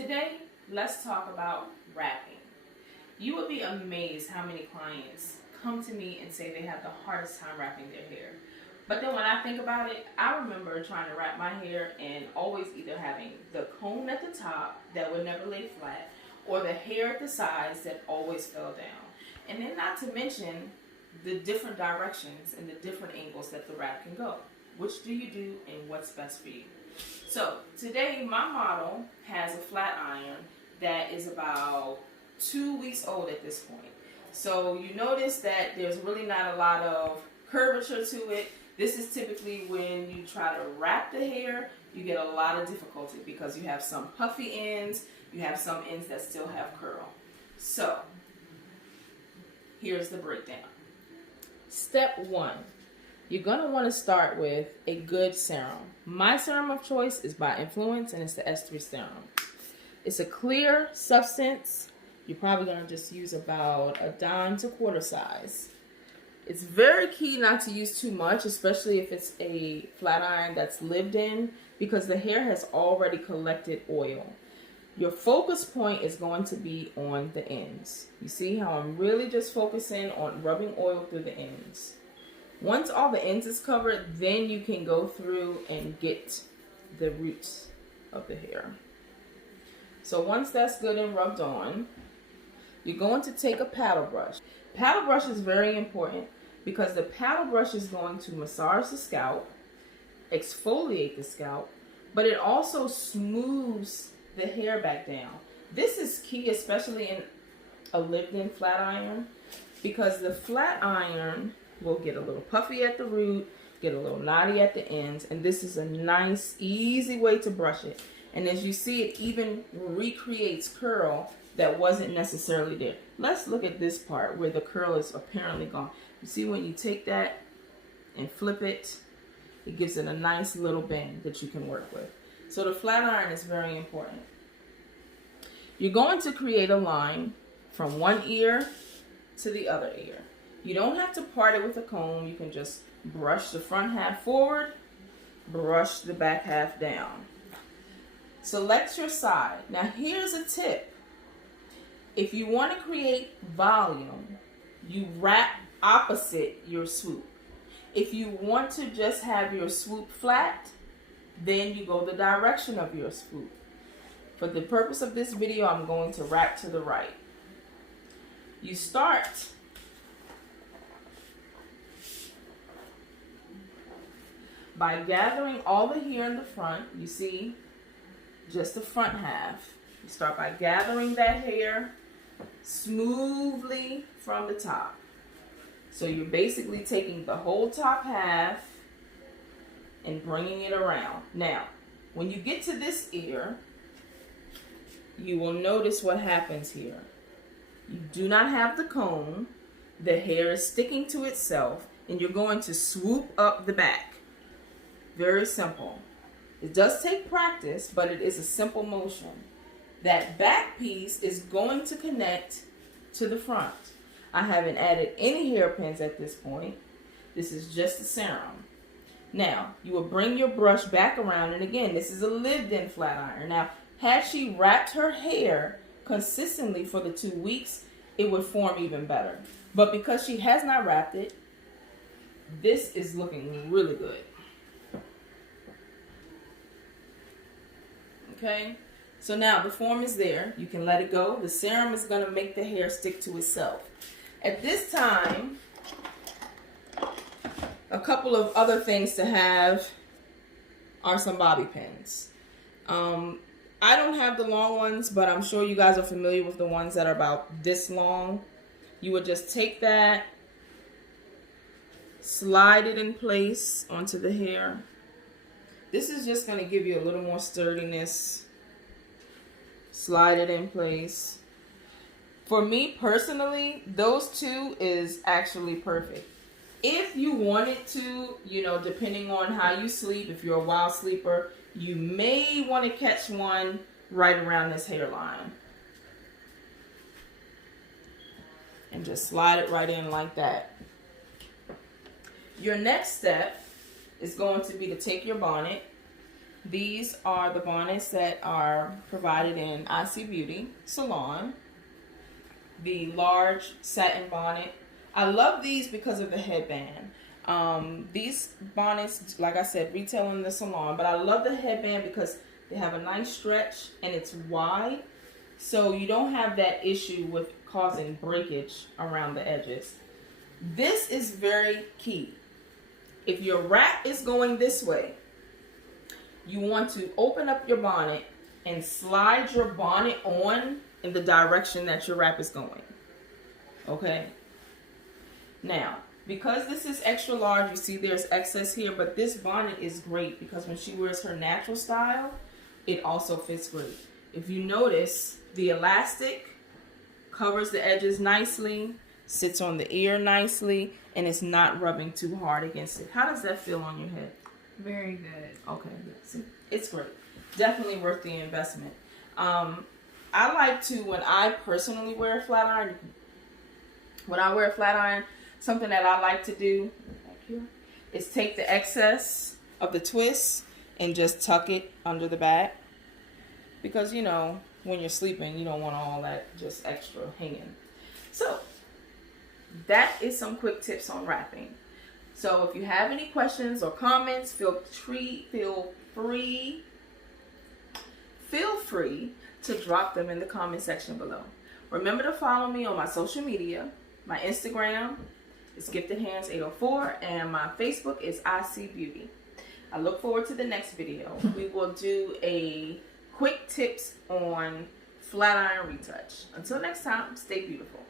Today, let's talk about wrapping. You would be amazed how many clients come to me and say they have the hardest time wrapping their hair. But then when I think about it, I remember trying to wrap my hair and always either having the comb at the top that would never lay flat, or the hair at the sides that always fell down. And then not to mention the different directions and the different angles that the wrap can go. Which do you do and what's best for you? So today my model has a flat iron that is about 2 weeks old at this point. So you notice that there's really not a lot of curvature to it. This is typically when you try to wrap the hair, you get a lot of difficulty because you have some puffy ends, you have some ends that still have curl. So here's the breakdown. Step 1. You're going to want to start with a good serum. My serum of choice is by Influence, and it's the S3 serum. It's a clear substance. You're probably going to just use about a dime to quarter size. It's very key not to use too much, especially if it's a flat iron that's lived in, because the hair has already collected oil. Your focus point is going to be on the ends. You see how I'm really just focusing on rubbing oil through the ends. Once all the ends is covered, then you can go through and get the roots of the hair. So once that's good and rubbed on, you're going to take a paddle brush. Paddle brush is very important because the paddle brush is going to massage the scalp, exfoliate the scalp, but it also smooths the hair back down. This is key, especially in a lived-in flat iron, because the flat iron will get a little puffy at the root, get a little knotty at the ends, and this is a nice, easy way to brush it. And as you see, it even recreates curl that wasn't necessarily there. Let's look at this part where the curl is apparently gone. You see when you take that and flip it, it gives it a nice little bend that you can work with. So the flat iron is very important. You're going to create a line from one ear to the other ear. You don't have to part it with a comb. You can just brush the front half forward, brush the back half down. Select your side. Now here's a tip. If you want to create volume, you wrap opposite your swoop. If you want to just have your swoop flat, then you go the direction of your swoop. For the purpose of this video, I'm going to wrap to the right. You start by gathering all the hair in the front. You see, just the front half. You start by gathering that hair smoothly from the top. So you're basically taking the whole top half and bringing it around. Now, when you get to this ear, you will notice what happens here. You do not have the comb. The hair is sticking to itself, and you're going to swoop up the back. Very simple. It does take practice, but it is a simple motion. That back piece is going to connect to the front. I haven't added any hairpins at this point. This is just the serum. Now, you will bring your brush back around, and again, this is a lived-in flat iron. Now, had she wrapped her hair consistently for the 2 weeks, it would form even better. But because she has not wrapped it, this is looking really good. Okay, so now the form is there. You can let it go. The serum is going to make the hair stick to itself. At this time, a couple of other things to have are some bobby pins. I don't have the long ones, but I'm sure you guys are familiar with the ones that are about this long. You would just take that, slide it in place onto the hair. This is just going to give you a little more sturdiness. Slide it in place. For me personally, those two is actually perfect. If you wanted to, you know, depending on how you sleep, if you're a wild sleeper, you may want to catch one right around this hairline. And just slide it right in like that. Your next step is going to be to take your bonnet These are the bonnets that are provided in IC Beauty Salon. The large satin bonnet. I love these because of the headband. These bonnets, like I said, retail in the salon, but I love the headband because they have a nice stretch and it's wide, so you don't have that issue with causing breakage around the edges. This is very key. If your wrap is going this way, you want to open up your bonnet and slide your bonnet on in the direction that your wrap is going. Okay? Now, because this is extra large, you see there's excess here, but this bonnet is great because when she wears her natural style, it also fits great. If you notice, the elastic covers the edges nicely, sits on the ear nicely, and it's not rubbing too hard against it. How does that feel on your head? Very good. Okay, see, it's great. Definitely worth the investment. I like to, when I personally wear a flat iron, something that I like to do is take the excess of the twist and just tuck it under the back. Because, you know, when you're sleeping, you don't want all that just extra hanging. So, that is some quick tips on wrapping. So, if you have any questions or comments, feel free to drop them in the comment section below. Remember to follow me on my social media. My Instagram is Gifted Hands 804 and my Facebook is IC Beauty. I look forward to the next video. We will do a quick tips on flat iron retouch. Until next time, stay beautiful.